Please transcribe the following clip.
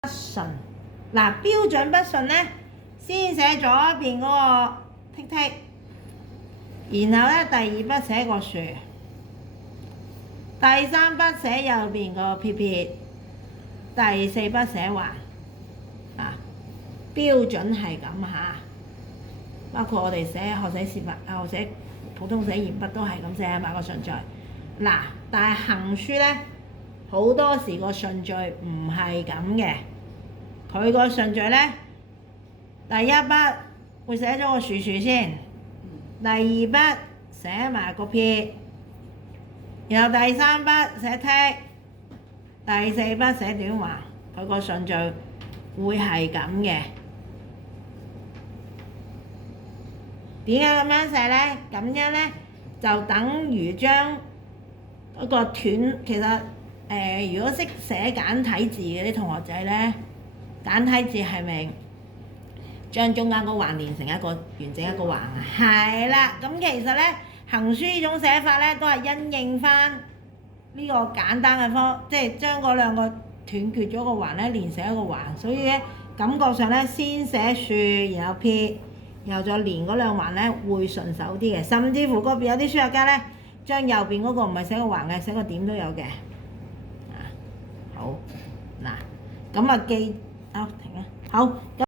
不順。嗱，標準不順咧，先寫左邊嗰個剔剔，然後咧第二筆寫個豎，第三筆寫右邊個撇撇，第四筆寫橫。啊，標準係咁嚇。包括我哋學寫示範學寫普通寫鉛筆都係咁寫啊嘛個順序。嗱，但係行書咧好多時個順序唔係咁嘅，佢個順序咧第一筆會寫咗個豎豎先，第二筆寫埋個撇，然後第三筆寫剔，第四筆寫短橫，佢個順序會係咁嘅。點解咁樣寫咧？咁樣咧就等於將嗰個斷，其實如果識寫簡體字嘅啲同學仔咧，簡體字係咪將中間個橫連成一個完整一個橫啊？係啦，咁其實咧行書呢種寫法咧都係因應翻呢個簡單嘅方，即係將嗰兩個斷絕咗個橫咧連成一個橫，所以咧感覺上咧先寫豎，然後撇。然後再連嗰兩橫咧會順手啲嘅，甚至乎嗰邊有啲書法家咧將右邊嗰個唔係寫個橫嘅，寫個點都有嘅。好嗱，咁啊記啊停啊，好咁。